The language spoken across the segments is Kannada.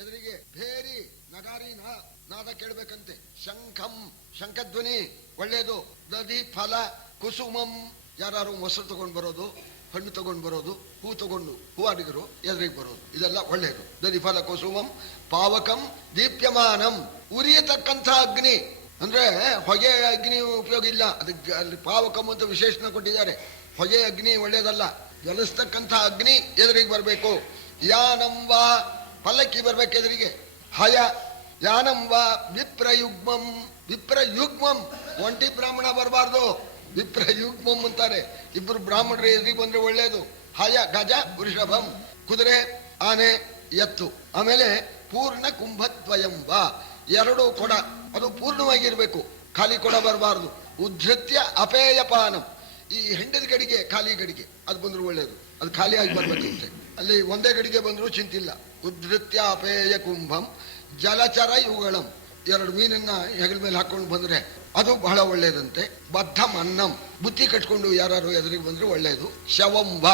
ಎದುರಿಗೆ ಭೇರಿ ನಗಾರಿ ನಾದ ಕೇಳಬೇಕಂತೆ. ಶಂಖಂ ಶಂಖಧ್ವನಿ ಒಳ್ಳೇದು. ದಧಿ ಫಲ ಕುಸುಮಂ ಯಾರು ಮೊಸರು ತಗೊಂಡು ಬರೋದು, ಹಣ್ಣು ತಗೊಂಡು ಬರೋದು, ಹೂ ತಗೊಂಡು ಹೂವಾಡಿಗರು ಎದುರಿಗೆ ಬರೋದು, ಇದೆಲ್ಲ ಒಳ್ಳೇದು. ದಧಿ ಫಲ ಕುಸುಮಂ ಪಾವಕಂ ದೀಪ್ಯಮಾನಂ ಉರಿಯತಕ್ಕಂಥ ಅಗ್ನಿ ಅಂದ್ರೆ ಹೊಗೆ ಅಗ್ನಿ ಉಪಯೋಗ ಇಲ್ಲ ಅದಕ್ಕೆ. ಅಲ್ಲಿ ಪಾವಕಂ ಅಂತ ವಿಶೇಷಣ ಕೊಟ್ಟಿದ್ದಾರೆ. ಹೊಗೆ ಅಗ್ನಿ ಒಳ್ಳೇದಲ್ಲ, ಜ್ವಲಿಸ್ತಕ್ಕಂಥ ಅಗ್ನಿ ಎದುರಿಗೆ ಬರಬೇಕು. ಯಾನಂವ ಪಲ್ಲಕ್ಕಿ ಬರ್ಬೇಕು ಎದುರಿಗೆ. ಹಯ ಯಾನಂವ ವಿಪ್ರಯುಗ್ಮಂ ವಿಪ್ರಯುಗ್ಮಂ ಒಂಟಿ ಬ್ರಾಹ್ಮಣ ಬರಬಾರ್ದು, ವಿಪ್ರಯುಗ್ಮಂ ಅಂತಾರೆ. ಇಬ್ರು ಬ್ರಾಹ್ಮಣರು ಎದುರಿಗೆ ಬಂದ್ರೆ ಒಳ್ಳೇದು. ಹಯ ಗಜ ವೃಷಭಂ ಕುದುರೆ ಆನೆ ಎತ್ತು. ಆಮೇಲೆ ಪೂರ್ಣ ಕುಂಭದ್ವಯಂವ ಎರಡು ಕೊಡ, ಅದು ಪೂರ್ಣವಾಗಿರ್ಬೇಕು, ಖಾಲಿ ಕೊಡ ಬರಬಾರ್ದು. ಉದ್ಧತ್ಯ ಅಪೇಯಪಾನಂ ಈ ಹೆಂಡದ ಗಡಿಗೆ ಖಾಲಿ ಗಡಿಗೆ ಅದು ಬಂದ್ರು ಒಳ್ಳೇದು, ಅದು ಖಾಲಿ ಆಗಿ ಬರ್ಬೇಕಂತೆ. ಅಲ್ಲಿ ಒಂದೇ ಗಡಿಗೆ ಬಂದ್ರು ಚಿಂತಿಲ್ಲ. ಉದ್ಧತ್ಯ ಅಪೇಯ ಕುಂಭಂ ಜಲಚರ ಇವುಗಳಂ ಎರಡು ಮೀನನ್ನ ಹೆಗಲ ಮೇಲೆ ಹಾಕೊಂಡು ಬಂದ್ರೆ ಅದು ಬಹಳ ಒಳ್ಳೇದಂತೆ. ಬದ್ಧ ಮನ್ನಂ ಬುತ್ತಿ ಕಟ್ಕೊಂಡು ಯಾರು ಎದುರಿಗೆ ಬಂದ್ರು ಒಳ್ಳೇದು. ಶವಂಬ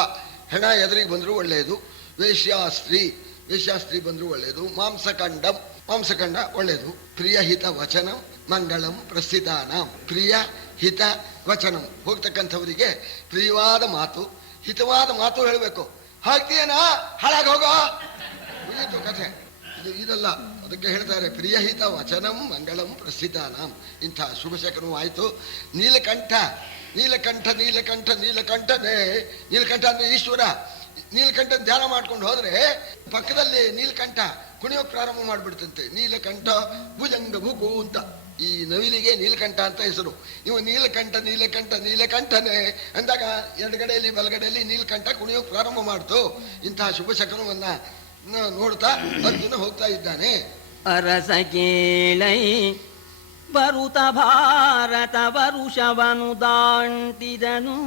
ಹೆಣ ಎದುರಿಗೆ ಬಂದ್ರು ಒಳ್ಳೇದು. ವೇಶ್ಯಾಸ್ತ್ರೀ ಬಂದ್ರು ಒಳ್ಳೇದು. ಮಾಂಸಖಂಡ ಒಳ್ಳೇದು. ಪ್ರಿಯ ಹಿತ ವಚನಂ ಮಂಗಳಂ ಪ್ರಸ್ಥಿತಾನಾಂ ಪ್ರಿಯ ಹಿತ ವಚನಂ ಹೋಗ್ತಕ್ಕಂಥವರಿಗೆ ಪ್ರಿಯವಾದ ಮಾತು ಹಿತವಾದ ಮಾತು ಹೇಳಬೇಕು. ಹಾಕ್ತೀಯನಾ ಹಾಳಾಗಿ ಹೋಗೋ ಮುಗೀತು ಕಥೆ. ಇದಲ್ಲ, ಅದಕ್ಕೆ ಹೇಳ್ತಾರೆ ಪ್ರಿಯಹಿತ ವಚನಂ ಮಂಗಳಂ ಪ್ರಸ್ಥಿತಾನಾಂ. ಇಂಥ ಶುಭಶಕನೂ ಆಯಿತು. ನೀಲಕಂಠ ಅಂದ್ರೆ ಈಶ್ವರ. ನೀಲಕಂಠ ಧ್ಯಾನ ಮಾಡ್ಕೊಂಡು ಹೋದ್ರೆ ಪಕ್ಕದಲ್ಲಿ ನೀಲಕಂಠ ಕುಣಿಯೋಕ್ ಪ್ರಾರಂಭ ಮಾಡ್ಬಿಡ್ತಂತೆ. ನೀಲಕಂಠ ಭುಜಂಗ ಭುಗು ಅಂತ ಈ ನವಿಲಿಗೆ ನೀಲಕಂಠ ಅಂತ ಹೆಸರು. ಇವ ನೀಲಕಂಠನೇ ಅಂದಾಗ ಎಡಗಡೆಯಲ್ಲಿ ಬಲಗಡೆಯಲ್ಲಿ ನೀಲಕಂಠ ಕುಣಿಯೋಕ್ ಪ್ರಾರಂಭ ಮಾಡ್ತು. ಇಂತಹ ಶುಭ ಶಕನವನ್ನ ನೋಡ್ತಾ ಅರ್ಜುನ ಹೋಗ್ತಾ ಇದ್ದಾನೆ. ಅರಸ ಕೇಳೈ ಬರುತ ಭಾರತ ವರುಷವನು ದಾಂಟಿದನು.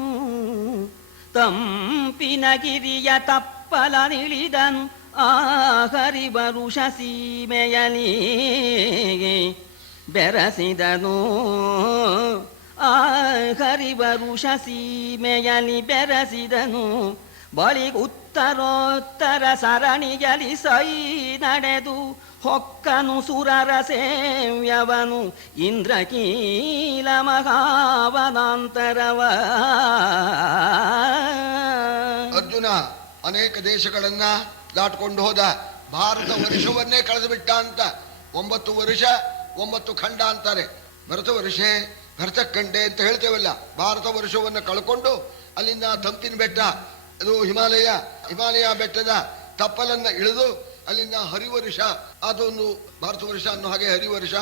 ತಂಪಿನ ಗಿರಿಯ ತಪ್ಪಲ ನಿಳಿದನು. ಆ ಹರಿ ವರುಷ ಸೀಮೆಯಲಿ ಬೆರಸಿದನು. ಆ ಹರಿ ವರುಷ ಸೀಮೆಯಲಿ ಬೆರಸಿದನು. ಬಳಿ ಉತ್ತರೋತ್ತರ ಸರಣಿಯಲಿ ಸೈ ನಡೆದು ಹೊಕ್ಕನು ಸುರರ ಸೇವ್ಯವನು ಇಂದ್ರಕೀಲ ಮಹಾವನಾಂತರವ. ಅರ್ಜುನ ಅನೇಕ ದೇಶಗಳನ್ನ ದಾಟ್ಕೊಂಡು ಹೋದ. ಭಾರತ ವರ್ಷವನ್ನೇ ಕಳೆದು ಬಿಟ್ಟ ಅಂತ 9 ವರ್ಷ 9 ಖಂಡ ಅಂತಾರೆ. ಭರತ ಖಂಡೆ ಅಂತ ಹೇಳ್ತೇವಲ್ಲ. ಭಾರತ ವರ್ಷವನ್ನು ಕಳ್ಕೊಂಡು ಅಲ್ಲಿಂದ ತಂಪಿನ ಬೆಟ್ಟ, ಅದು ಹಿಮಾಲಯ ಬೆಟ್ಟದ ತಪ್ಪಲನ್ನ ಇಳಿದು ಅಲ್ಲಿಂದ ಹರಿವರ್ಷ, ಅದೊಂದು ಭಾರತ ವರ್ಷ ಅನ್ನೋ ಹಾಗೆ ಹರಿವರ್ಷ,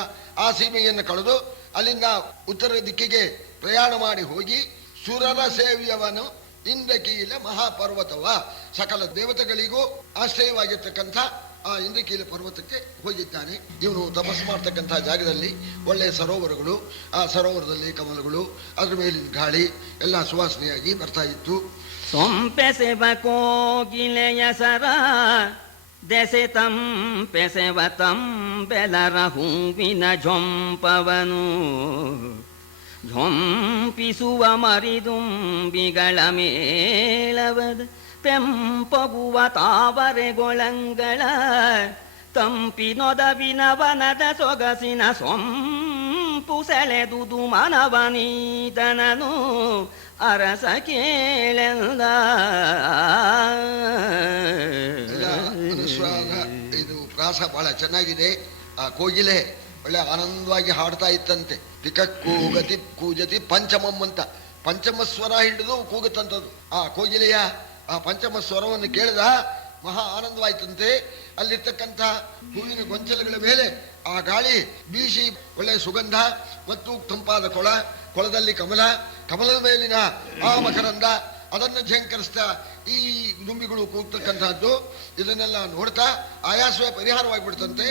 ಆ ಸೀಮೆಯನ್ನು ಕಳೆದು ಅಲ್ಲಿಂದ ಉತ್ತರ ದಿಕ್ಕಿಗೆ ಪ್ರಯಾಣ ಮಾಡಿ ಹೋಗಿ ಸುರರ ಸೇವ್ಯವನು ಇಂದ್ರಕೀಲ ಮಹಾಪರ್ವತವ ಸಕಲ ದೇವತೆಗಳಿಗೂ ಆಶ್ರಯವಾಗಿರ್ತಕ್ಕಂಥ ಆ ಇಂದ್ರಕೀಲ ಪರ್ವತಕ್ಕೆ ಹೋಗಿದ್ದಾನೆ. ಇವನು ತಪಸ್ಸು ಮಾಡ್ತಕ್ಕಂಥ ಜಾಗದಲ್ಲಿ ಒಳ್ಳೆಯ ಸರೋವರಗಳು, ಆ ಸರೋವರದಲ್ಲಿ ಕಮಲಗಳು, ಅದ್ರ ಮೇಲಿನ ಗಾಳಿ ಎಲ್ಲ ಸುವಾಸನೆಯಾಗಿ ಬರ್ತಾ ಇತ್ತು. ಸೊಂಪೆಸೆವ ಕೋಗಿಲೆಯ ಸರ ದೆಸೆತಂ ಪೆಸೆವ ತಂಬೆಲರ ಹೂವಿನ ಝೊಂಪವನು. ಝೊಂಪಿಸುವ ಮರಿದುಂಬಿಗಳ ಮೇಳವದ ಪೆಂಪಗುವ ತಾವರೆಗೊಳಂಗಳ ತಂಪಿನೊದವಿನ ವನದ ಸೊಗಸಿನ ಸೊಂಪು ಸೆಳೆದುದು ಮನವನೀತನನು ಅರಸ ಕೇಳೆಂದ. ಇದು ಪ್ರಾಸ ಬಹಳ ಚೆನ್ನಾಗಿದೆ. ಆ ಕೋಗಿಲೆ ಒಳ್ಳೆ ಆನಂದವಾಗಿ ಹಾಡ್ತಾ ಇತ್ತಂತೆ. ಪಿಕಕ್ಕೂಗತಿ ಕೂಜತಿ ಪಂಚಮಂ ಅಂತ ಪಂಚಮ ಸ್ವರ ಹಿಡಿದು ಕೂಗುತ್ತಂಥದ್ದು. ಆ ಕೋಗಿಲೆಯ ಆ ಪಂಚಮ ಸ್ವರವನ್ನು ಕೇಳಿದ ಮಹಾ ಆನಂದವಾಯ್ತಂತೆ. ಅಲ್ಲಿರ್ತಕ್ಕಂಥ ಹೂವಿನ ಗೊಂಚಲುಗಳ ಮೇಲೆ ಆ ಗಾಳಿ ಬೀಸಿ ಒಳ್ಳೆ ಸುಗಂಧ ಮತ್ತು ತಂಪಾದ ಕೊಳದಲ್ಲಿ ಕಮಲದ ಮೇಲಿನ ಆ ಮಕರಂದ ಅದನ್ನು ಝಂಕರಿಸ್ತಾ ಈ ದುಂಬಿಗಳು ಕೂಗ್ತಕ್ಕಂಥದ್ದು. ಇದನ್ನೆಲ್ಲ ನೋಡ್ತಾ ಆಯಾಸವೇ ಪರಿಹಾರವಾಗಿಬಿಡ್ತಂತೆ.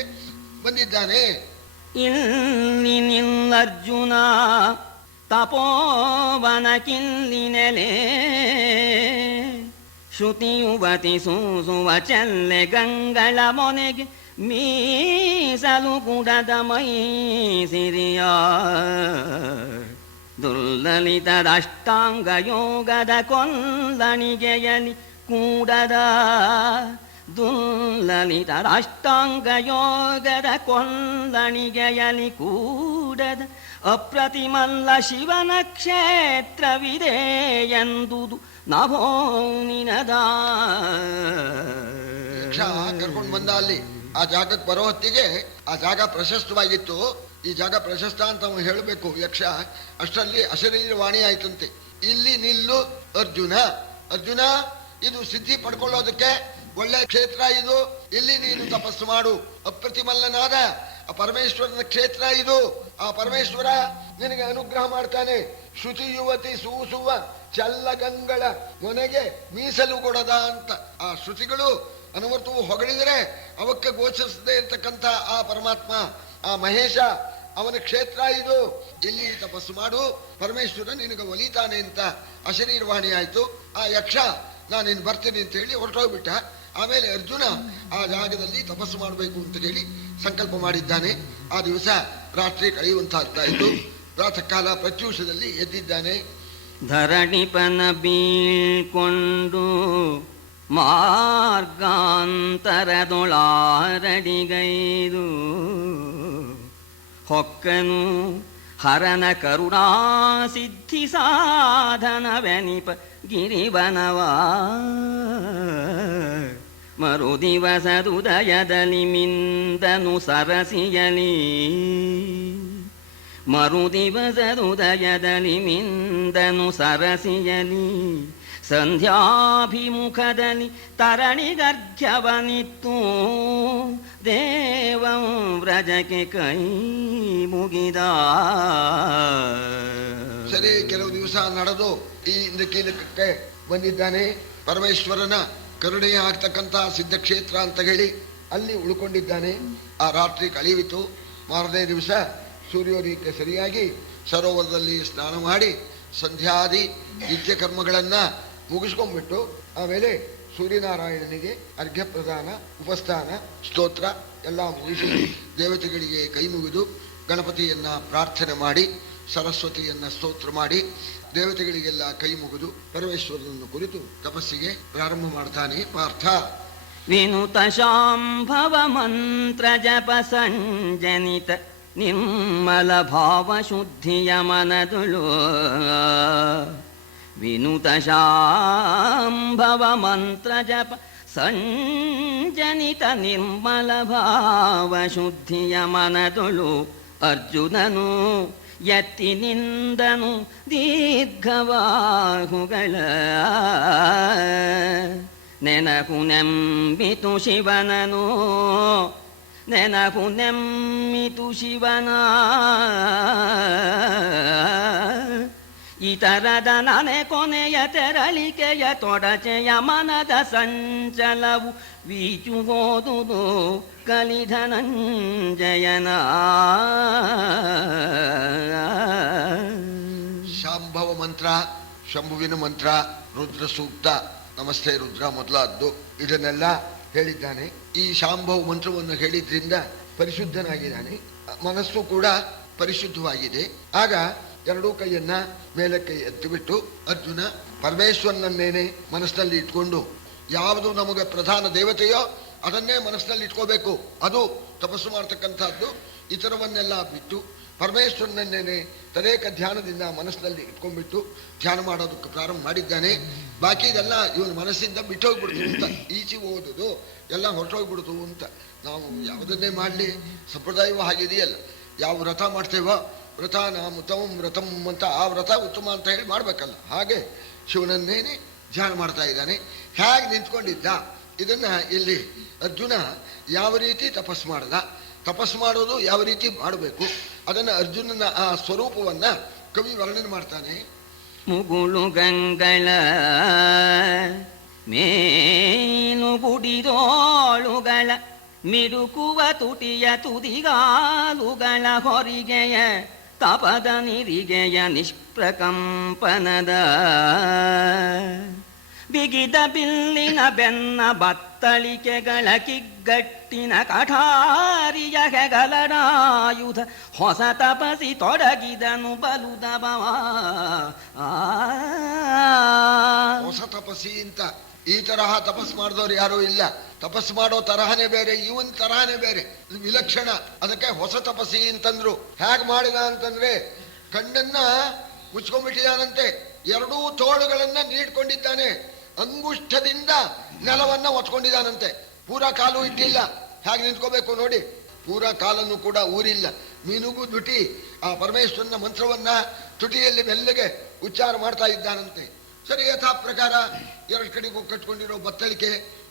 ಬಂದಿದ್ದಾನೆ ಅರ್ಜುನ ತಪೋವನ ಕಿಲ್ಲಿನೆಲೆ ಶ್ರುತಿಯುವತಿ ಸೂಸುವ ಚೆಲ್ಲೆ ಗಂಗಳ ಮೊನೆಗೆ ಮೀಸಲು ಗುಡದ ಮೈ ಸಿರಿಯ ದುರ್ಲಲಿತದಷ್ಟಾಂಗ ಯೋಗದ ಕೊಲ್ಲಣಿಗೆಯಲಿ ಕೂಡದ ದುಲ್ಲಲಿತರಾಷ್ಟಾಂಗ ಯೋಗದ ಕೊಂದಣಿಗೆಯಲಿ ಕೂಡದ ಅಪ್ರತಿಮಲ್ಲ ಶಿವನ ಕ್ಷೇತ್ರವಿದೆ ಎಂದುದು ನಭೋ ನಿನದ. ಯಕ್ಷ ಕರ್ಕೊಂಡು ಬಂದ ಅಲ್ಲಿ ಆ ಜಾಗಕ್ಕೆ ಬರೋ ಹೊತ್ತಿಗೆ ಆ ಜಾಗ ಪ್ರಶಸ್ತವಾಗಿತ್ತು. ಈ ಜಾಗ ಪ್ರಶಸ್ತ ಅಂತ ಅವನು ಹೇಳಬೇಕು ಯಕ್ಷ. ಅಷ್ಟರಲ್ಲಿ ಅಶರೀರ ವಾಣಿ ಆಯ್ತಂತೆ, ಇಲ್ಲಿ ನಿಲ್ಲು ಅರ್ಜುನ. ಅರ್ಜುನ, ಇದು ಸಿದ್ಧಿ ಪಡ್ಕೊಳ್ಳೋದಕ್ಕೆ ಒಳ್ಳೆ ಕ್ಷೇತ್ರ ಇದು, ಇಲ್ಲಿ ನೀನು ತಪಸ್ಸು ಮಾಡು. ಅಪ್ರತಿಮಲ್ಲನಾದ ಆ ಪರಮೇಶ್ವರನ ಕ್ಷೇತ್ರ ಇದು. ಆ ಪರಮೇಶ್ವರ ನಿನಗೆ ಅನುಗ್ರಹ ಮಾಡ್ತಾನೆ. ಶ್ರುತಿ ಯುವತಿ ಸೂಸುವ ಚಲ್ಲಗಂಗಳ ಮೊನೆಗೆ ಮೀಸಲು ಕೊಡದ ಅಂತ ಆ ಶ್ರುತಿಗಳು ಅನವರ್ತವು ಹೊಗಳಿದರೆ ಅವಕ್ಕೆ ಗೋಚರಿಸದೇ ಇರ್ತಕ್ಕಂಥ ಆ ಪರಮಾತ್ಮ, ಆ ಮಹೇಶ, ಅವನ ಕ್ಷೇತ್ರ ಇದು. ಇಲ್ಲಿ ತಪಸ್ಸು ಮಾಡು, ಪರಮೇಶ್ವರ ನಿನಗೆ ಒಲಿತಾನೆ ಅಂತ ಅಶರೀರವಾಣಿ ಆಯ್ತು. ಆ ಯಕ್ಷ ನಾನಿನ್ ಬರ್ತೀನಿ ಅಂತ ಹೇಳಿ ಹೊರಟೋಗ್ಬಿಟ್ಟ. ಆಮೇಲೆ ಅರ್ಜುನ ಆ ಜಾಗದಲ್ಲಿ ತಪಸ್ಸು ಮಾಡಬೇಕು ಅಂತ ಹೇಳಿ ಸಂಕಲ್ಪ ಮಾಡಿದ್ದಾನೆ. ಆ ದಿವಸ ರಾತ್ರಿ ಕಳೆಯುವಂತಾಗ್ತಾ ಇತ್ತು. ಪ್ರಾತಃ ಕಾಲ ಪ್ರತ್ಯೂಷದಲ್ಲಿ ಎದ್ದಿದ್ದಾನೆ. ಧರಣಿಪನ ಬೀಳ್ಕೊಂಡು ಮಾರ್ಗಾಂತರದೊಳಾರಡಿಗೈದು ಹೊಕ್ಕನು ಹರನ ಕರುಣಾ ಸಿದ್ಧಿ ಸಾಧನವೆನಿಪ ಗಿರಿವನವ. ಮರುದಿವಸದುದಯದಲ್ಲಿ ಮಿಂದನು ಸರಸಿಯಲಿ, ಮರುದಿವಸದುದಯದಲ್ಲಿ ಮಿಂದನು ಸರಸಿಯಲಿ. ಸಂಧ್ಯಾಭಿಮುಖದಲ್ಲಿ ತರಣಿಗರ್ಘ್ಯವನಿತ್ತು, ದೇವಂ ವ್ರಜಕ್ಕೆ ಕೈ ಮುಗಿದ. ಸರಿ, ಕೆಲವು ದಿವಸ ನಡೆದು ಈ ಇಂದ್ರಕೀಲಕಕ್ಕೆ ಬಂದಿದ್ದಾನೆ. ಪರಮೇಶ್ವರನ ಕರುಣೆಯ ಆಗ್ತಕ್ಕಂಥ ಸಿದ್ಧಕ್ಷೇತ್ರ ಅಂತ ಹೇಳಿ ಅಲ್ಲಿ ಉಳ್ಕೊಂಡಿದ್ದಾನೆ. ಆ ರಾತ್ರಿ ಕಳೆಯಿತು. ಮಾರನೇ ದಿವಸ ಸೂರ್ಯೋದಯಕ್ಕೆ ಸರಿಯಾಗಿ ಸರೋವರದಲ್ಲಿ ಸ್ನಾನ ಮಾಡಿ ಸಂಧ್ಯಾದಿ ನಿತ್ಯ ಕರ್ಮಗಳನ್ನ ಮುಗಿಸ್ಕೊಂಡ್ಬಿಟ್ಟು ಆಮೇಲೆ ಸೂರ್ಯನಾರಾಯಣನಿಗೆ ಅರ್ಘ್ಯ ಪ್ರದಾನ, ಉಪಸ್ಥಾನ, ಸ್ತೋತ್ರ ಎಲ್ಲ ಮುಗಿಸಿ ದೇವತೆಗಳಿಗೆ ಕೈ ಮುಗಿದು ಗಣಪತಿಯನ್ನ ಪ್ರಾರ್ಥನೆ ಮಾಡಿ ಸರಸ್ವತಿಯನ್ನ ಸ್ತೋತ್ರ ಮಾಡಿ ದೇವತೆಗಳಿಗೆಲ್ಲ ಕೈ ಮುಗಿದು ಪರಮೇಶ್ವರನನ್ನು ಕುರಿತು ತಪಸ್ಸಿಗೆ ಪ್ರಾರಂಭ ಮಾಡ್ತಾನೆ ಪಾರ್ಥ. ವಿನುತ ಶಾಂಭವ ಮಂತ್ರ ಜಪ ಸಂಜನಿತ ನಿರ್ಮಲ ಭಾವ ಶುದ್ಧಿಯ ಮನದುಳು. ವಿನುತ ಶಾಂಭವ ಮಂತ್ರ ಜಪ ಸಂಜನಿತ ನಿರ್ಮಲ ಭಾವ ಶುದ್ಧಿಯ ಮನದುಳು. ಅರ್ಜುನನು ಎತ್ತಿ ನಿಂದನು ದೀರ್ಘವಾಹುಗಳ ನೆನಪು ನೆಂಬಿತು ಶಿವನನು. ನೆನಪು ನೆಮ್ಮಿತು ಶಿವನ ಇತರದ ನನೆ ಕೊನೆಯ ತೆರಳಿಕೆಯ ತೊಡಚೆಯ ಮನದ ಸಂಚಲವು ವೀಚು ಹೋದುದು ಕಲಿಧನಂಜಯನ. ಶಾಂಭವ ಮಂತ್ರ, ಶಂಭುವಿನ ಮಂತ್ರ, ರುದ್ರ ಸೂಕ್ತ, ನಮಸ್ತೆ ರುದ್ರ ಮೊದಲಾದ್ದು ಇದನ್ನೆಲ್ಲ ಹೇಳಿದ್ದಾನೆ. ಈ ಶಾಂಭವ ಮಂತ್ರವನ್ನು ಹೇಳಿದ್ರಿಂದ ಪರಿಶುದ್ಧನಾಗಿದ್ದಾನೆ. ಮನಸ್ಸು ಕೂಡ ಪರಿಶುದ್ಧವಾಗಿದೆ. ಆಗ ಎರಡೂ ಕೈಯನ್ನ ಮೇಲಕ್ಕೆ ಎತ್ತಿಬಿಟ್ಟು ಅರ್ಜುನ ಪರಮೇಶ್ವರನನ್ನೇನೆ ಮನಸ್ಸಿನಲ್ಲಿ ಇಟ್ಕೊಂಡು, ಯಾವುದು ನಮಗೆ ಪ್ರಧಾನ ದೇವತೆಯೋ ಅದನ್ನೇ ಮನಸ್ಸಿನಲ್ಲಿ ಇಟ್ಕೋಬೇಕು. ಅದು ತಪಸ್ಸು ಮಾಡ್ತಕ್ಕಂಥದ್ದು. ಇತರವನ್ನೆಲ್ಲ ಬಿಟ್ಟು ಪರಮೇಶ್ವರನನ್ನೇನೆ ತದೇಕ ಧ್ಯಾನದಿಂದ ಮನಸ್ಸಿನಲ್ಲಿ ಇಟ್ಕೊಂಡ್ಬಿಟ್ಟು ಧ್ಯಾನ ಮಾಡೋದಕ್ಕೆ ಪ್ರಾರಂಭ ಮಾಡಿದ್ದಾನೆ. ಬಾಕಿ ಇದೆಲ್ಲ ಇವನ ಮನಸ್ಸಿಂದ ಬಿಟ್ಟೋಗ್ಬಿಡ್ತು ಅಂತ, ಈಚೆ ಓದುದು ಎಲ್ಲ ಹೊರಟೋಗ್ಬಿಡ್ತು ಅಂತ. ನಾವು ಯಾವುದನ್ನೇ ಮಾಡಲಿ ಸಂಪ್ರದಾಯವೂ ಆಗಿದೆಯಲ್ಲ, ಯಾವ ವ್ರತ ಮಾಡ್ತೇವೋ ವ್ರತ ನಾಮುತ್ತಮಂ ವ್ರತಂ ಅಂತ ಆ ವ್ರತ ಉತ್ತಮ ಅಂತ ಹೇಳಿ ಮಾಡ್ಬೇಕಲ್ಲ, ಹಾಗೆ ಶಿವನನ್ನೇನೆ ಧ್ಯಾನ ಮಾಡ್ತಾ ಇದ್ದಾನೆ. ಹೇಗೆ ನಿಂತ್ಕೊಂಡಿದ್ದ ಇದನ್ನ ಇಲ್ಲಿ ಅರ್ಜುನ ಯಾವ ರೀತಿ ತಪಸ್ಸು ಮಾಡದ, ತಪಸ್ಸು ಮಾಡೋದು ಯಾವ ರೀತಿ ಮಾಡಬೇಕು ಅದನ್ನ ಅರ್ಜುನನ ಆ ಸ್ವರೂಪವನ್ನ ಕವಿ ವರ್ಣನೆ ಮಾಡ್ತಾನೆ. ಮುಗುಳು ಗಂಗಳ ಮೇನು ಬುಡಿದೋಳುಗಳ ಮಿಡುಕುವ ತುಟಿಯ ತುದಿಗಾಲುಗಳ ಹೊರಿಗೆಯ ತಪದ ನಿರಿಗೆಯ ನಿಷ್ಪ್ರಕಂಪನದ ಬಿಗಿದ ಬಿಲ್ಲಿನ ಬೆನ್ನ ಬತ್ತಳಿಕೆಗಳ ಕಿಗ್ಗಟ್ಟಿನ ಕಠಾರಿಯ ಹೆಗಲಡಾಯುಧ ಹೊಸ ತಪಸಿ ತೊಡಗಿದನು ಬಲುದಬವ. ಹೊಸ ತಪಸ್ಸಿ ಅಂತ ಈ ತರಹ ತಪಸ್ ಮಾಡಿದವರು ಯಾರೂ ಇಲ್ಲ. ತಪಸ್ಸು ಮಾಡೋ ತರಹನೇ ಬೇರೆ, ಇವನ್ ತರಹನೇ ಬೇರೆ, ಇದು ವಿಲಕ್ಷಣ. ಅದಕ್ಕೆ ಹೊಸ ತಪಸ್ಸಿ ಅಂತಂದ್ರು. ಹೇಗೆ ಮಾಡಿದ ಅಂತಂದ್ರೆ ಕಣ್ಣನ್ನ ಮುಚ್ಕೊಂಡ್ಬಿಟ್ಟಿದಾನಂತೆ, ಎರಡೂ ತೋಳುಗಳನ್ನ ನೀಡ್ಕೊಂಡಿದ್ದಾನೆ, ಅಂಗುಷ್ಠದಿಂದ ನೆಲವನ್ನ ಒತ್ಕೊಂಡಿದ್ದಾನಂತೆ, ಪೂರಾ ಕಾಲು ಇಟ್ಟಿಲ್ಲ. ಹೇಗೆ ನಿಂತ್ಕೋಬೇಕು ನೋಡಿ, ಪೂರಾ ಕಾಲನ್ನು ಕೂಡ ಊರಿಲ್ಲ. ಮೀನುಗೂ ದುಟಿ ಆ ಪರಮೇಶ್ವರನ ಮಂತ್ರವನ್ನ ತುಟಿಯಲ್ಲಿ ಮೆಲ್ಲಗೆ ಉಚ್ಚಾರ ಮಾಡ್ತಾ ಇದ್ದಾನಂತೆ. ಸರಿ, ಯಥಾ ಪ್ರಕಾರ ಎರಡು ಕಡೆಗೂ ಕಟ್ಕೊಂಡಿರೋ ಬತ್ತಳಿಕೆ,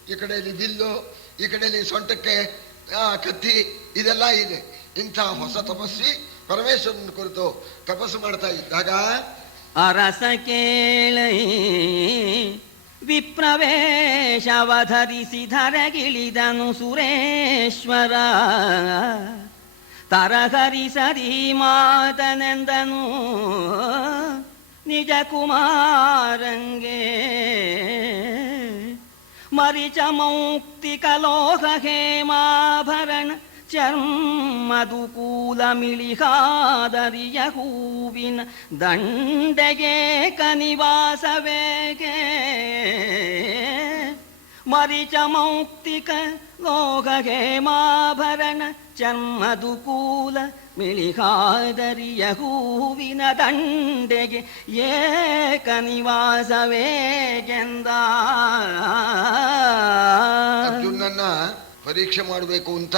ಈ ಕಡೆಯಲ್ಲಿ ಬಿಲ್ಲು, ಈ ಕಡೆಯಲ್ಲಿ ಸೊಂಟಕ್ಕೆ ಕತ್ತಿ, ಇದೆಲ್ಲ ಇದೆ. ಇಂಥ ಹೊಸ ತಪಸ್ವಿ ಪರಮೇಶ್ವರನ ಕುರಿತು ತಪಸ್ಸು ಮಾಡ್ತಾ ಇದ್ದಾಗ ಅರಸ ಕೇಳೈ ವಿಪ್ರವೇಶವಧರಿಸಿ ಧರಗಿಳಿದನು ಸುರೇಶ್ವರ. ತರಹರಿಸರಿ ಮಾತನೆಂದನು ನಿಜ ಕುಮಾರಂಗೆ. ಮರಿಚ ಮೌಕ್ತಿಕ ಲೋಹ ಹೇಮಾಭರಣ ಚರ್ಮದುಕೂಲ ಮಿಳಿಹಾದರಿಯ ಹೂವಿನ ದಂಡೆಗೆ ಕನಿವಾಸವೇಗೆ. ಮರಿಚ ಮೌಕ್ತಿಕ ಲೋಹ ಹೇಮಾಭರಣ ಚರ್ಮದುಕೂಲ ಮಿಳಿಹಾದರಿಯ ಹೂವಿನ ದಂಡೆಗೆ ಏಕ ನಿವಾಸವೇಗೆಂದ. ಅರ್ಜುನನ್ನ ಪರೀಕ್ಷೆ ಮಾಡಬೇಕು ಅಂತ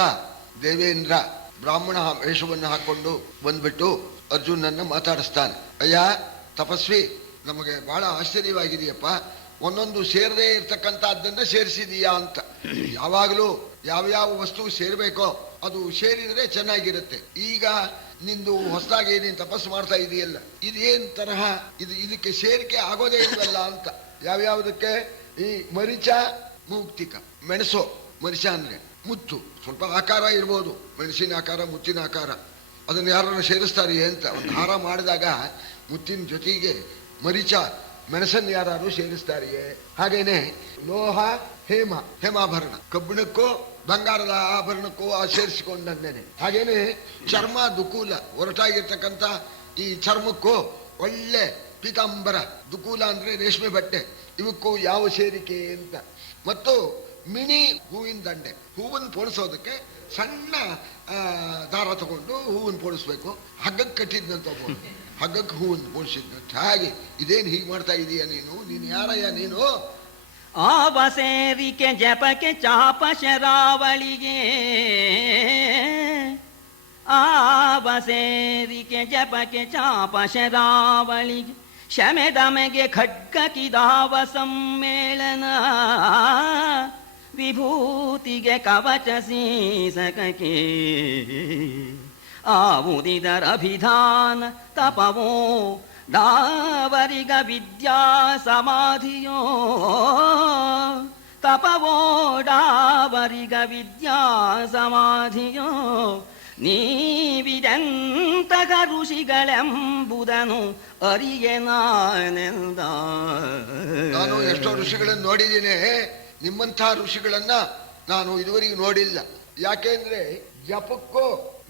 ದೇವೇಂದ್ರ ಬ್ರಾಹ್ಮಣ ವೇಷವನ್ನು ಹಾಕೊಂಡು ಬಂದ್ಬಿಟ್ಟು ಅರ್ಜುನನ್ನ ಮಾತಾಡಿಸ್ತಾನೆ. ಅಯ್ಯ ತಪಸ್ವಿ, ನಮಗೆ ಬಹಳ ಆಶ್ಚರ್ಯವಾಗಿದೆಯಪ್ಪ, ಒಂದೊಂದು ಸೇರದೇ ಇರ್ತಕ್ಕಂಥದ್ದನ್ನ ಸೇರಿಸಿದೀಯಾ ಅಂತ. ಯಾವಾಗಲೂ ಯಾವ್ಯಾವ ವಸ್ತು ಸೇರ್ಬೇಕೋ ಅದು ಸೇರಿದ್ರೆ ಚೆನ್ನಾಗಿರುತ್ತೆ. ಈಗ ನಿಂದು ಹೊಸದಾಗಿ ನೀನು ತಪಸ್ಸು ಮಾಡ್ತಾ ಇದೆಯಲ್ಲ, ಇದೇನ್ ತರಹ, ಇದಕ್ಕೆ ಸೇರಿಕೆ ಆಗೋದೇ ಇಲ್ವಲ್ಲ ಅಂತ. ಯಾವ್ಯಾವುದಕ್ಕೆ? ಈ ಮರಿಚ ಮೌಕ್ತಿಕ, ಮೆಣಸು, ಮರಿಚ ಅಂದ್ರೆ ಮುತ್ತು, ಸ್ವಲ್ಪ ಆಕಾರ ಇರ್ಬೋದು, ಮೆಣಸಿನ ಆಕಾರ, ಮುತ್ತಿನ ಆಕಾರ, ಅದನ್ನು ಯಾರನ್ನ ಸೇರಿಸ್ತಾರೆ ಅಂತ. ಒಂದು ಹಾರ ಮಾಡಿದಾಗ ಮುತ್ತಿನ ಜೊತೆಗೆ ಮರಿಚ, ಮೆಣಸನ್ನು ಯಾರು ಸೇರಿಸ್ತಾರೆಯೇ? ಹಾಗೇನೆ ಲೋಹ ಹೇಮ, ಹೇಮಾಭರಣ, ಕಬ್ಬಿಣಕ್ಕೂ ಬಂಗಾರದ ಆಭರಣಕ್ಕೂ ಸೇರಿಸಿಕೊಂಡಂಗೇನೆ. ಹಾಗೇನೆ ಚರ್ಮ ದುಕೂಲ, ಒರಟಾಗಿರ್ತಕ್ಕಂಥ ಈ ಚರ್ಮಕ್ಕೂ ಒಳ್ಳೆ ಪೀತಾಂಬರ, ದುಕೂಲ ಅಂದ್ರೆ ರೇಷ್ಮೆ ಬಟ್ಟೆ, ಇವಕ್ಕೂ ಯಾವ ಸೇರಿಕೆ ಅಂತ. ಮತ್ತು ಮಿಣಿ ಹೂವಿನ ದಂಡೆ, ಹೂವನ್ನು ಪೋಣಿಸೋದಕ್ಕೆ ಸಣ್ಣ ದಾರ ತಗೊಂಡು ಹೂವನ್ನು ಪೋಣಿಸ್ಬೇಕು. ಹಗ್ಗಕ್ಕೆ ಕಟ್ಟಿದ್ನಂತ ಒಬ್ಬನು, ಹಗ್ಗಕ್ಕೆ ಹೂವನ್ನು ಪೋಣಿಸಿದ್ನಂತ. ಹಾಗೆ ಇದೇನು ಹೀಗೆ ಮಾಡ್ತಾ ಇದೀಯ ನೀನು ಯಾರಯ್ಯ ನೀನು? ಆವಸೇರಿಕೆ ಜಪಕ್ಕೆ ಚಾಪ ಶರಾವಳಿಗೆ, ಆವಸೇರಿಕೆ ಜಪಕ್ಕೆ ಚಾಪ ಶರಾವಳಿಗೆ, ಶಮೆದಮೆಗೆ ಖಡ್ಗಕಿದಾವ ಸಮ್ಮೇಳನ, ವಿಭೂತಿಗೆ ಕವಚ ಸೀಸಕಕ್ಕೆ, ಆವುದಿದರ ಅಭಿಧಾನ ತಪವೋ ಡಾವರಿಗ ವಿದ್ಯಾ ಸಮಾಧಿಯೋ, ತಪವೋ ಡಾವರಿಗ ವಿದ್ಯಾ ಸಮಾಧಿಯೋ, ನೀವಿದೆಂತಗ ಋಷಿಗಳೆಂಬುದನು ಅರಿಯೆ ನಾನೆಂದ. ನಾನು ಎಷ್ಟೋ ಋಷಿಗಳನ್ನು ನೋಡಿದ್ದೀನಿ, ನಿಮ್ಮಂಥ ಋಷಿಗಳನ್ನ ನಾನು ಇದುವರೆಗೂ ನೋಡಿಲ್ಲ. ಯಾಕೆಂದ್ರೆ ಜಪಕ್ಕೋ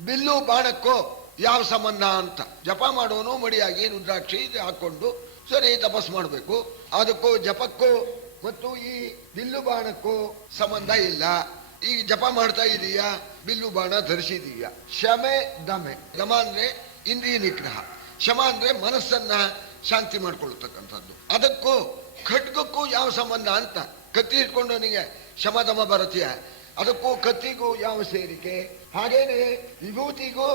ಬಿಲ್ಲು ಬಾಣಕ್ಕೋ ಯಾವ ಸಂಬಂಧ ಅಂತ. ಜಪ ಮಾಡೋನು ಮಡಿಯಾಗಿ ರುದ್ರಾಕ್ಷಿ ಹಾಕೊಂಡು ಸರಿ ತಪಸ್ ಮಾಡಬೇಕು, ಅದಕ್ಕೂ ಜಪಕ್ಕೂ ಮತ್ತು ಈ ಬಿಲ್ಲು ಬಾಣಕ್ಕೂ ಸಂಬಂಧ ಇಲ್ಲ. ಈಗ ಜಪ ಮಾಡ್ತಾ ಇದೀಯಾ, ಬಿಲ್ಲು ಬಾಣ ಧರಿಸಿದೀಯಾ. ಶಮೆ ದಮೆ, ದಮ ಅಂದ್ರೆ ಇಂದ್ರಿಯ ನಿಗ್ರಹ, ಶಮ ಅಂದ್ರೆ ಮನಸ್ಸನ್ನ ಶಾಂತಿ ಮಾಡ್ಕೊಳ್ತಕ್ಕಂಥದ್ದು. ಅದಕ್ಕೂ ಖಡ್ಗಕ್ಕೂ ಯಾವ ಸಂಬಂಧ ಅಂತ. ಕತ್ತಿ ಇಟ್ಕೊಂಡವನಿಗೆ ಶಮದಮ ಬರುತ್ತೀಯ, ಅದಕ್ಕೂ ಕತ್ತಿಗೂ ಯಾವ ಸೇರಿಕೆ? ಹಾಗೇನೆ ವಿಭೂತಿಗೂ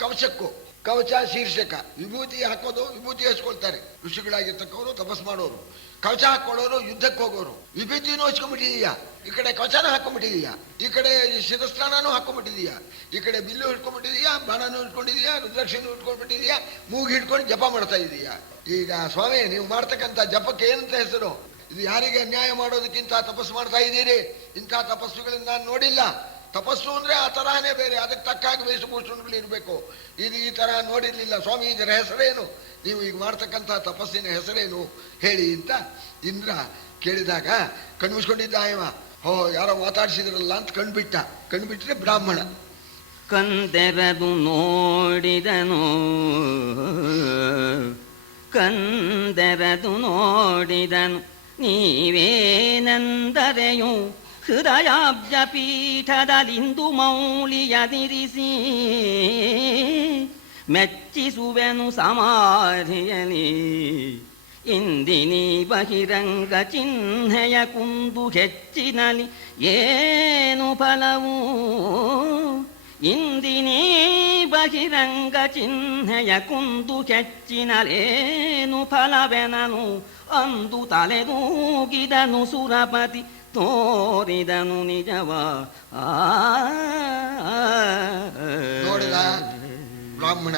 ಕವಚಕ್ಕೂ, ಕವಚ ಶೀರ್ಷಕ, ವಿಭೂತಿ ಹಾಕೋದು, ವಿಭೂತಿ ಹಚ್ಕೊಳ್ತಾರೆ ಋಷಿಗಳಾಗಿರ್ತಕ್ಕವರು, ತಪಸ್ ಮಾಡೋರು. ಕವಚ ಹಾಕೊಳ್ಳೋರು ಯುದ್ಧಕ್ಕೆ ಹೋಗೋರು. ವಿಭೂತಿನೂ ಹಚ್ಕೊಂಡ್ಬಿಟ್ಟಿದೀಯಾ, ಈ ಕಡೆ ಕವಚನೂ ಹಾಕೊಂಡ್ಬಿಟ್ಟಿದೀಯಾ, ಈ ಕಡೆ ಶಿರಸ್ನಾನೂ ಹಾಕೊಂಡ್ಬಿಟ್ಟಿದೀಯಾ, ಈ ಕಡೆ ಬಿಲ್ಲು ಹಿಡ್ಕೊಂಡ್ಬಿಟ್ಟಿದೀಯಾ, ಬಾಣನೂ ಹಿಡ್ಕೊಂಡಿದೀಯಾ, ರುದ್ರಾಕ್ಷಿನೂ ಹಿಡ್ಕೊಂಡ್ಬಿಟ್ಟಿದೀಯಾ, ಮೂಗು ಹಿಡ್ಕೊಂಡು ಜಪ ಮಾಡ್ತಾ ಇದೀಯಾ. ಈಗ ಸ್ವಾಮಿ, ನೀವು ಮಾಡ್ತಕ್ಕಂಥ ಜಪಕ್ಕೆ ಏನಂತ ಹೆಸರು? ಇದು ಯಾರಿಗೆ ಅನ್ಯಾಯ ಮಾಡೋದಕ್ಕಿಂತ ತಪಸ್ಸು ಮಾಡ್ತಾ ಇದ್ದೀರಿ. ಇಂಥ ತಪಸ್ಸುಗಳನ್ನ ನಾನು ನೋಡಿಲ್ಲ. ತಪಸ್ಸು ಅಂದ್ರೆ ಆ ತರಹನೇ ಬೇರೆ, ಅದಕ್ಕೆ ತಕ್ಕಾಗಿ ವೇಷಭೂಷಣಗಳು ಇರಬೇಕು. ಇದು ಈ ತರ ನೋಡಿರ್ಲಿಲ್ಲ ಸ್ವಾಮಿ. ಇದರ ಹೆಸರೇನು? ನೀವು ಈಗ ಮಾಡ್ತಕ್ಕಂಥ ತಪಸ್ಸಿನ ಹೆಸರೇನು ಹೇಳಿ ಅಂತ ಇಂದ್ರ ಕೇಳಿದಾಗ ಕಣ್ಮುಚ್ಕೊಂಡಿದ್ದ ಇವ. ಹೋ, ಯಾರೋ ಮಾತಾಡಿಸಿದ್ರಲ್ಲ ಅಂತ ಕಣ್ಬಿಟ್ರೆ ಬ್ರಾಹ್ಮಣ. ಕಂದೆರದು ನೋಡಿದನು, ಕಂದೆರದು ನೋಡಿದನು, ನೀವೇನೆಂದರೆಯು ಹೃದಯಾಬ್ಜ ಪೀಠದಲ್ಲಿಂದು ಮೌಳಿಯದಿರಿಸಿ ಮೆಚ್ಚಿಸುವೆನು ಸಮಾಧಿಯಲಿ ಇಂದಿನಿ ಬಹಿರಂಗ ಚಿಹ್ನೆಯ ಕುಂದು ಹೆಚ್ಚಿನಲಿ ಏನು ಫಲವು ಇಂದಿನಿ ಬಹಿರಂಗ ಚಿಹ್ನೆಯ ಕುಂದು ಹೆಚ್ಚಿನಲೇನು ಫಲವೆನನು ಅಂದು ತಲೆದೂಗಿದನು ಸುರಪತಿ ತೋರಿದನು ನಿಜವ ನೋಡಿದ ಬ್ರಾಹ್ಮಣ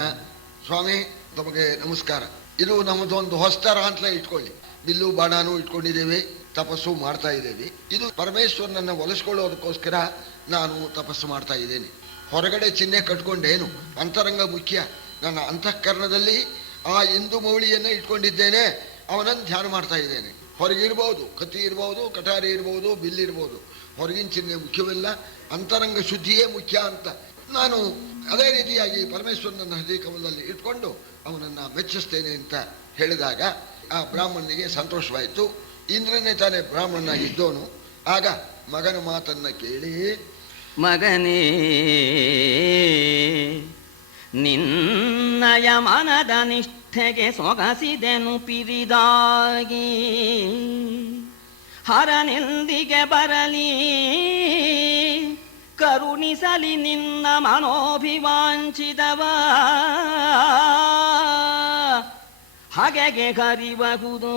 ಸ್ವಾಮಿ ತಮಗೆ ನಮಸ್ಕಾರ. ಇದು ನಮ್ಮದೊಂದು ಹೊಸ್ತರ ಅಂತಲೇ ಇಟ್ಕೊಳ್ಳಿ. ಬಿಲ್ಲು ಬಾಣಾನು ಇಟ್ಕೊಂಡಿದ್ದೇವೆ, ತಪಸ್ಸು ಮಾಡ್ತಾ ಇದ್ದೇವೆ. ಇದು ಪರಮೇಶ್ವರನನ್ನು ಒಲಿಸ್ಕೊಳ್ಳೋದಕ್ಕೋಸ್ಕರ ನಾನು ತಪಸ್ಸು ಮಾಡ್ತಾ ಇದ್ದೇನೆ. ಹೊರಗಡೆ ಚಿಹ್ನೆ ಕಟ್ಕೊಂಡೇನು, ಅಂತರಂಗ ಮುಖ್ಯ. ನನ್ನ ಅಂತಃಕರಣದಲ್ಲಿ ಆ ಇಂದು ಮೌಳಿಯನ್ನ ಇಟ್ಕೊಂಡಿದ್ದೇನೆ, ಅವನನ್ನು ಧ್ಯಾನ ಮಾಡ್ತಾ ಇದ್ದೇನೆ. ಹೊರಗಿರ್ಬೋದು, ಕತ್ತಿ ಇರ್ಬೋದು, ಕಟಾರಿ ಇರ್ಬೋದು, ಬಿಲ್ಲಿರ್ಬೋದು, ಹೊರಗಿನ ಚಿಹ್ನೆ ಮುಖ್ಯವಿಲ್ಲ, ಅಂತರಂಗ ಶುದ್ಧಿಯೇ ಮುಖ್ಯ ಅಂತ ನಾನು ಅದೇ ರೀತಿಯಾಗಿ ಪರಮೇಶ್ವರನನ್ನ ಹೃದಯ ಕಮಲದಲ್ಲಿ ಇಟ್ಕೊಂಡು ಅವನನ್ನ ಮೆಚ್ಚಿಸ್ತೇನೆ ಅಂತ ಹೇಳಿದಾಗ ಆ ಬ್ರಾಹ್ಮಣನಿಗೆ ಸಂತೋಷವಾಯಿತು. ಇಂದ್ರನೇ ತಾನೇ ಬ್ರಾಹ್ಮಣನಾಗಿದ್ದವನು. ಆಗ ಮಗನ ಮಾತನ್ನ ಕೇಳಿ, ಮಗನೇ ನಿನ್ನಯ ಮನದ ನಿಷ್ಠೆಗೆ ಸೊಗಸಿದೆನು ಪಿರಿದಾಗಿ ಹರನೆಂದಿಗೆ ಬರಲಿ ಕರುಣಿಸಲಿ ನಿನ್ನ ಮನೋಭಿವಾಂಚಿದವ ಹಗೆಗೆ ಹರಿಬಹುದು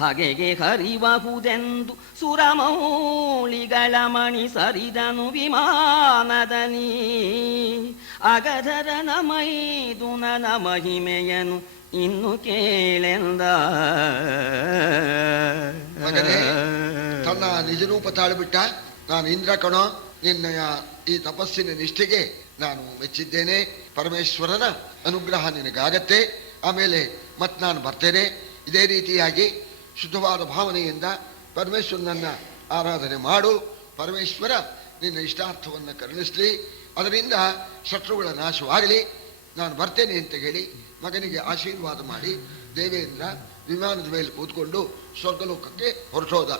ಹಗೆಗೆ ಹರಿಬಹುದೆಂದು ಸುರಮೌಳಿಗಳ ಮಣಿ ಸರಿದನು ವಿಮಾನದಲ್ಲಿ ಅಗಧರನ ಮೈದುನನ ಮಹಿಮೆಯನು ಇನ್ನು ಕೇಳೆಂದ. ತನ್ನ ನಿಜರೂಪ ತಾಳ್ಬಿಟ್ಟ. ನಾನು ಇಂದ್ರ ಕಣೋ, ನಿನ್ನಯ ಈ ತಪಸ್ಸಿನ ನಿಷ್ಠೆಗೆ ನಾನು ಮೆಚ್ಚಿದ್ದೇನೆ. ಪರಮೇಶ್ವರನ ಅನುಗ್ರಹ ನಿನಗಾಗತ್ತೆ. ಆಮೇಲೆ ಮತ್ ನಾನು ಬರ್ತೇನೆ. ಇದೇ ರೀತಿಯಾಗಿ ಶುದ್ಧವಾದ ಭಾವನೆಯಿಂದ ಪರಮೇಶ್ವರನನ್ನ ಆರಾಧನೆ ಮಾಡು. ಪರಮೇಶ್ವರ ನಿನ್ನ ಇಷ್ಟಾರ್ಥವನ್ನು ಕರುಣಿಸಲಿ, ಅದರಿಂದ ಶತ್ರುಗಳ ನಾಶವಾಗಲಿ. ನಾನು ಬರ್ತೇನೆ ಅಂತ ಹೇಳಿ ಮಗನಿಗೆ ಆಶೀರ್ವಾದ ಮಾಡಿ ದೇವೇಂದ್ರ ವಿಮಾನದ ಮೇಲೆ ಕೂತ್ಕೊಂಡು ಸ್ವರ್ಗಲೋಕಕ್ಕೆ ಹೊರಟೋದ.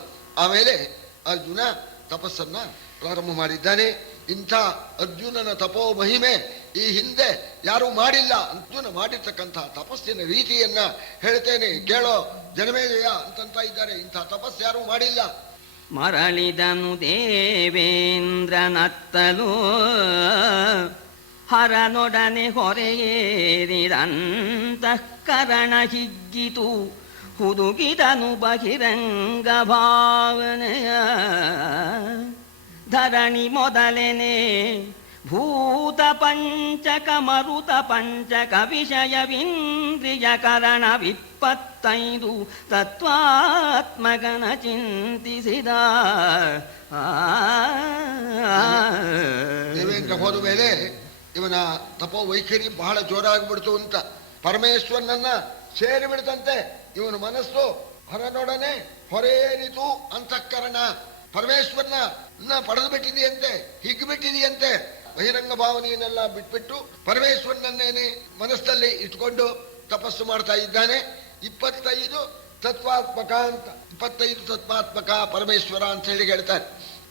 ಆಮೇಲೆ ಅರ್ಜುನ ತಪಸ್ಸನ್ನ ಪ್ರಾರಂಭ ಮಾಡಿದ್ದಾನೆ. ಇಂಥ ಅರ್ಜುನನ ತಪೋ ಮಹಿಮೆ ಈ ಹಿಂದೆ ಯಾರೂ ಮಾಡಿಲ್ಲ. ಅರ್ಜುನ ಮಾಡಿರ್ತಕ್ಕಂಥ ತಪಸ್ಸಿನ ರೀತಿಯನ್ನ ಹೇಳ್ತೇನೆ ಕೇಳೋ ಜನಮೇಜಯ ಅಂತಂತ ಇದ್ದಾರೆ. ಇಂಥ ತಪಸ್ಸು ಯಾರೂ ಮಾಡಿಲ್ಲ. ಮರಳಿದನು ದೇವೇಂದ್ರನತ್ತಲು ಹರನೊಡನೆ ಹೊರೆಯೇರಿದಂತಃಕರಣ ಹಿಗ್ಗಿತು ಹುದುಗಿದನು ಬಹಿರಂಗ ಭಾವನೆಯ ಧರಣಿ ಮೊದಲೇನೆ ಭೂತ ಪಂಚಕ ಮರುತ ಪಂಚಕ ವಿಷಯವಿಂದ್ರಿಯ ಕರಣ 25 ತತ್ವಾತ್ಮಗನ ಚಿಂತಿಸಿದ. ದೇವೇಂದ್ರ ಹೋದ ಮೇಲೆ ಇವನ ತಪೋ ವೈಖರಿ ಬಹಳ ಜೋರಾಗ್ಬಿಡ್ತು ಅಂತ ಪರಮೇಶ್ವರನನ್ನ ಸೇರಿಬಿಡ್ತಂತೆ. ಇವನ ಮನಸ್ಸು ಹರನೊಡನೆ ಹೊರೇರಿತು ಅಂತಃಕರಣ. ಪರಮೇಶ್ವರನ ಪಡೆದು ಬಿಟ್ಟಿದೆಯಂತೆ, ಹಿಗ್ಗಿಬಿಟ್ಟಿದೆಯಂತೆ. ಬಹಿರಂಗ ಭಾವನೆಯನ್ನೆಲ್ಲ ಬಿಟ್ಬಿಟ್ಟು ಪರಮೇಶ್ವರನನ್ನೇನೆ ಮನಸ್ಸಲ್ಲಿ ಇಟ್ಕೊಂಡು ತಪಸ್ಸು ಮಾಡ್ತಾ ಇದ್ದಾನೆ. 25 ತತ್ವಾತ್ಮಕ ಅಂತ, 25 ತತ್ವಾತ್ಮಕ ಪರಮೇಶ್ವರ ಅಂತ ಹೇಳಿ ಹೇಳ್ತಾರೆ.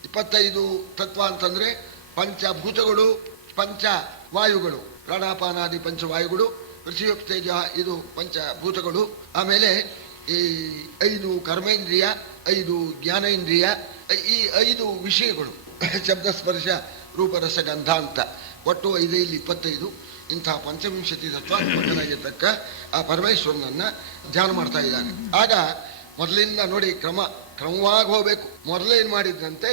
25 ತತ್ವ ಅಂತಂದ್ರೆ ಪಂಚಭೂತಗಳು, ಪಂಚ ವಾಯುಗಳು, ಪ್ರಾಣಾಪಾನಾದಿ ಪಂಚವಾಯುಗಳು, ಪೃಥ್ವಿ ತೇಜ ಇದು ಪಂಚಭೂತಗಳು. ಆಮೇಲೆ ಈ 5 ಕರ್ಮೇಂದ್ರಿಯ, 5 ಜ್ಞಾನೇಂದ್ರಿಯ, ಈ 5 ವಿಷಯಗಳು ಶಬ್ದ ಸ್ಪರ್ಶ ರೂಪರಸ ಗಂಧ ಅಂತ ಒಟ್ಟು 5 ಇಲ್ಲಿ 25. ಇಂಥ ಪಂಚವಿಂಶತಿ ತತ್ವಾತ್ಮಕನಾಗಿರ್ತಕ್ಕ ಆ ಪರಮೇಶ್ವರನನ್ನ ಧ್ಯಾನ ಮಾಡ್ತಾ ಇದ್ದಾನೆ. ಆಗ ಮೊದಲಿಂದ ನೋಡಿ ಕ್ರಮವಾಗಿ ಹೋಗ್ಬೇಕು. ಮೊದಲೇನ್ ಮಾಡಿದ್ದಂತೆ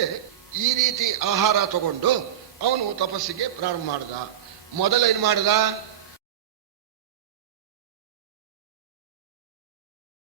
ಈ ರೀತಿ ಆಹಾರ ತಗೊಂಡು ಅವನು ತಪಸ್ಸಿಗೆ ಪ್ರಾರಂಭ ಮಾಡ್ದ. ಮೊದಲೇನ್ ಮಾಡ್ದ,